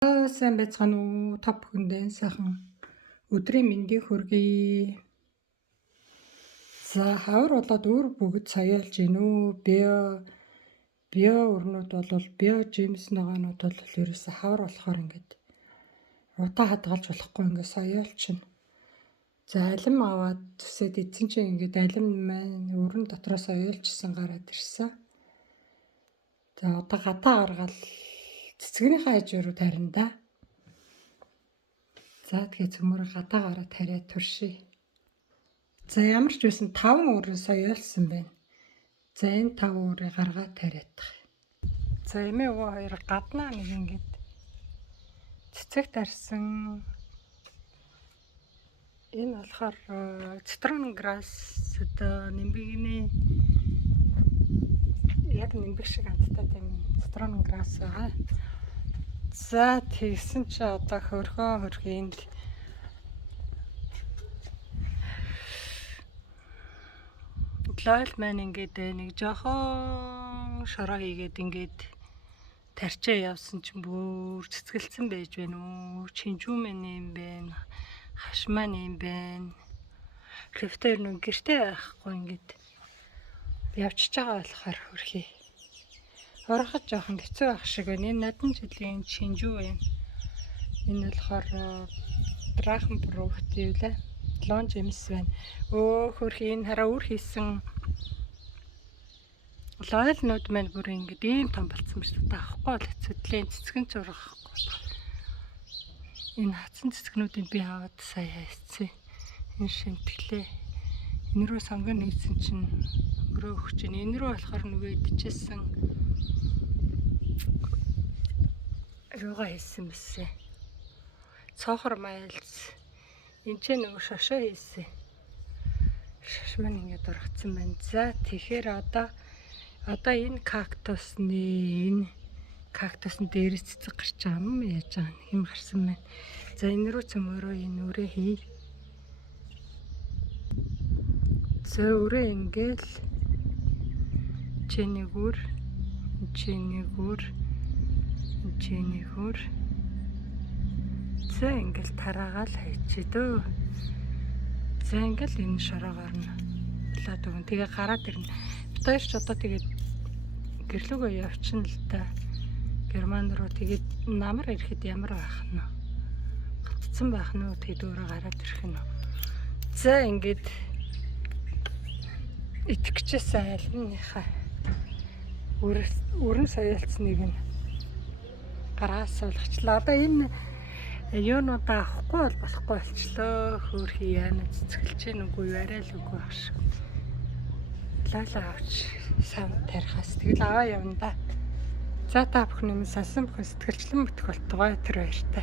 Сайн байцгаана уу? Та бүхэндээ сайхан өдрийн мэндийг хүргэе. За хавар болоод өөр бүгд саяалж гинөө. Био өрнүүд бол био жимс ногоонууд бол ерөөсө хавар болохоор ингээд утаа хадгалж болохгүй ингээд саяалчихна. За алим аваад төсөөд эзэн чинь ингээд алим маань өрн дотроос саяалжсэн гараад ирсэн. За одоо гадаа гаргаад цэцгийнхээ хажууруу тарина да. За тэгээ цөмөр гадаагаараа тариад туршия. За ямар ч байсан 5 өрөө саяалсан байна. За энэ 5 өрөө гаргаад тариадах. За эмээ өвөө хоёр гаднаа нэг ингээд цэцэг тарсан. Энэ болохоор цитron grass одоо нимбигний яг нимбиг шиг амттай тийм цитron grass байгаа. За тэгсэн чи одоо хөрхөнд лойл маань ингээд нэг жоохон шороо хийгээд ингээд тарчаа явсан чинь бүр цэцгэлцэн байж байна уу? Чинжүү мэн юм байна. Хашмаа юм байна. Лифтээр нүг гэртээ байхгүй ингээд явчихж байгаа болохоор хөрхий. Ороход жоохон хэцүү байх шиг байна. Энэ надан жилийн чинжүү байна. Энэ болохоор Drachen Frucht юу лээ? Лон жимс байна. Хөрхий энэ хараа үр хийсэн лойлнууд маань бүр ингээд ийм том болцсон биш үү? Авахгүй л хэцүүдлээ. Цэцгэн зургахгүй. Энэ хатсан цэцгнүүдийг би аваад сая хайцсан. Энэ шимтгэлээ. Энэ рүү сонгон хийсэн чинь өрөө өгч чинь энэ рүү болохоор нөгөө идчихсэн. Юугаа хийсэн бэсэ? Цохор майлс. Энд ч нөгөө шошоо хийсэн. Шош маань ингээд ургацсан байна. За тэгэхээр одоо энэ кактусны дээрээс цэцэг гарч байгаа юм яаж байгаа юм гарсан байна. За энэ рүү цөмөрөө энэ өрөө хий. За өрөө ингээл чинэгүр за ингээл тараагаал хайчи дөө. За ингээл энэ шороогоор нь болоод өгөн. Тэгээ гараад ирнэ. Битээр ч одоо тэгээд гэрлүүгөө явчихна л та. Герман руу тэгээд намар ирэхэд ямар байх нь вэ? Гаццсан байх нь үү? Тэгээд өөрөө гараад ирэх нь. За ингээд итгэжсэн айлныхаа өрн саялцныг нь гараас суулгачлаа. Одоо энэ юунуудаа авахгүй бол болохгүй болчлоо. Хөөрхий яана цэцгэлж гин үгүй арай л үгүй байх шиг. Лала авч сав тарихаас тэгэл аваа явна да. За та бүхэн минь сонсон бүхэн сэтгэлчлэн бүтэх болтугай тэр баяртай.